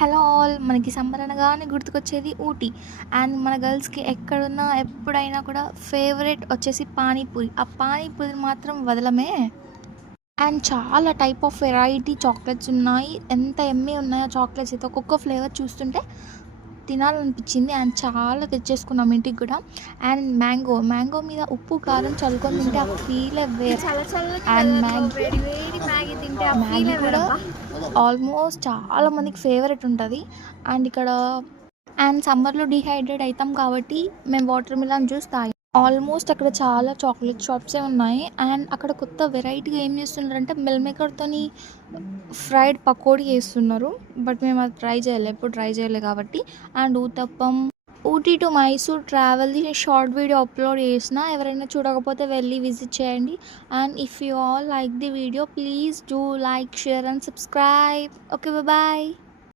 Hello all, మనకి summer అనగానే గుర్తుకొచ్చేది Ooty. And మన గర్ల్స్కి ఎక్కడున్నా ఎప్పుడైనా కూడా ఫేవరెట్ వచ్చేసి పానీపూరి. ఆ పానీపూరి మాత్రం వదలమే. అండ్ చాలా టైప్ ఆఫ్ వెరైటీ చాక్లెట్స్ ఉన్నాయి. ఎంత ఎమ్మి ఉన్నాయో చాక్లెట్స్ అయితే ఒక్కొక్క ఫ్లేవర్ చూస్తుంటే తినాలనిపించింది. అండ్ చాలా తెచ్చేసుకున్నాం ఇంటికి కూడా. అండ్ మ్యాంగో మీద ఉప్పు కారం చల్లుకొని తింటే ఆ ఫీలే వేర్. చల్ల చల్లటి అండ్ వెదర్‌లో వేడి వేడి మ్యాగీ తింటే ఆ మ్యాగీ ఫీలే కూడా వేరబ్బా! ఆల్మోస్ట్ చాలా మందికి ఫేవరెట్ ఉంటుంది. అండ్ ఇక్కడ సమ్మర్లో డీహైడ్రేట్ అవుతాం కాబట్టి మేము వాటర్ మిలన్ జ్యూస్ తాగాం. ఆల్మోస్ట్ అక్కడ చాలా చాక్లెట్ షాప్సే ఉన్నాయి. అండ్ అక్కడ కొత్త వెరైటీగా ఏం చేస్తున్నారంటే మిల్ మేకర్తోని ఫ్రైడ్ పకోడీ చేస్తున్నారు. బట్ మేము అది ట్రై చేయలేదు, ఎప్పుడు ట్రై చేయలేదు కాబట్టి. అండ్ ఊతప్పం, ఊటీ టు మైసూర్ ట్రావెల్ది షార్ట్ వీడియో అప్లోడ్ చేసిన, ఎవరైనా చూడకపోతే వెళ్ళి విజిట్ చేయండి. And if you all like the video, please do like, share and subscribe. Okay, bye.